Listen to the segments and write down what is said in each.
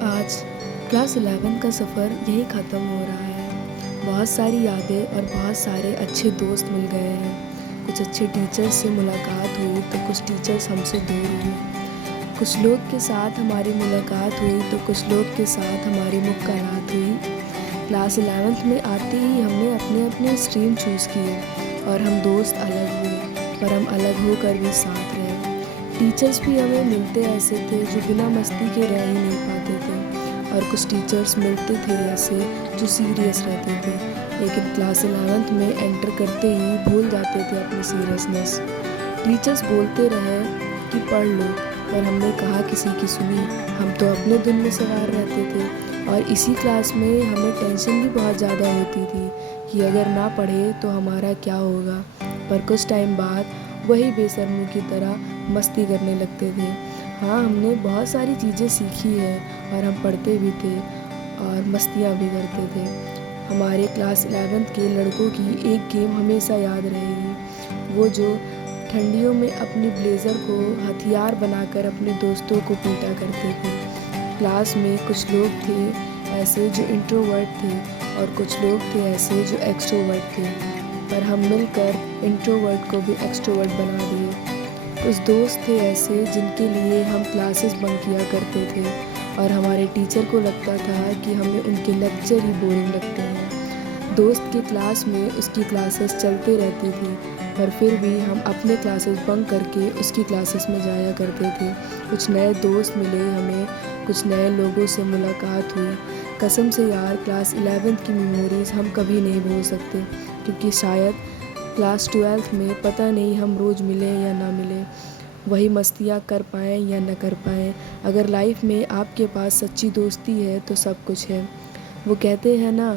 آج کلاس 11 کا سفر یہی ختم ہو رہا ہے۔ بہت ساری یادیں اور بہت سارے اچھے دوست مل گئے ہیں۔ کچھ اچھے ٹیچرز سے ملاقات ہوئی تو کچھ ٹیچرز ہم سے دور ہوئے۔ کچھ لوگ کے ساتھ ہماری ملاقات ہوئی تو کچھ لوگ کے ساتھ ہماری ملاقات ہوئی۔ کلاس 11 میں آتے ہی ہم نے اپنے اپنے اسٹریم چوز کیے اور ہم دوست الگ ہوئے، پر ہم الگ ہو کر بھی ساتھ رہے۔ ٹیچرز بھی ہمیں ملتے ایسے تھے جو بنا مستی کے رہ ہی نہیں پاتے تھے، اور کچھ ٹیچرز ملتے تھے ایسے جو سیریس رہتے تھے، لیکن کلاس 11 میں انٹر کرتے ہی بھول جاتے تھے اپنی سیریسنس۔ ٹیچرز بولتے رہے کہ پڑھ لو، پر ہم نے کہاں کسی کی سنی، ہم تو اپنے دن میں سوار رہتے تھے۔ اور اسی کلاس میں ہمیں ٹینشن بھی بہت زیادہ ہوتی تھی کہ اگر نہ پڑھے تو ہمارا کیا ہوگا، پر کچھ ٹائم بعد وہی بے شرموں کی طرح مستی کرنے لگتے تھے۔ ہاں، ہم نے بہت ساری چیزیں سیکھی ہیں اور ہم پڑھتے بھی تھے اور مستیاں بھی کرتے تھے۔ ہمارے کلاس 11 کے لڑکوں کی ایک گیم ہمیشہ یاد رہے گی، وہ جو ٹھنڈیوں میں اپنی بلیزر کو ہتھیار بنا کر اپنے دوستوں کو پیٹا کرتے تھے۔ کلاس میں کچھ لوگ تھے ایسے جو انٹروورٹ تھے اور کچھ لوگ تھے ایسے جو ایکسٹروورٹ تھے، پر ہم مل کر انٹروورٹ کو بھی ایکسٹروورٹ بنا دیے۔ کچھ دوست تھے ایسے جن کے لیے ہم کلاسز بنک کیا کرتے تھے اور ہمارے ٹیچر کو لگتا تھا کہ ہمیں ان کے لیکچر ہی بورنگ لگتے ہیں۔ دوست کے کلاس میں اس کی کلاسز چلتے رہتی تھی، پر پھر بھی ہم اپنے کلاسز بنک کر کے اس کی کلاسز میں جایا کرتے تھے۔ کچھ نئے دوست ملے ہمیں، کچھ نئے لوگوں سے ملاقات ہوئی۔ قسم سے یار، کلاس 11 کی میموریز ہم کبھی نہیں بھول سکتے، کیونکہ شاید کلاس 12 میں پتہ نہیں ہم روز ملیں یا نہ ملیں، وہی مستیاں کر پائیں یا نہ کر پائیں۔ اگر لائف میں آپ کے پاس سچی دوستی ہے تو سب کچھ ہے۔ وہ کہتے ہیں نا،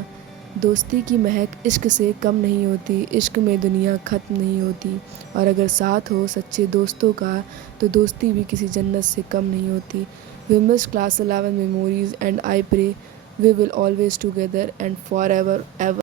دوستی کی مہک عشق سے کم نہیں ہوتی، عشق میں دنیا ختم نہیں ہوتی، اور اگر ساتھ ہو سچے دوستوں کا تو دوستی بھی کسی جنت سے کم نہیں ہوتی۔ We miss class 11 memories and I pray we will always together and forever ever.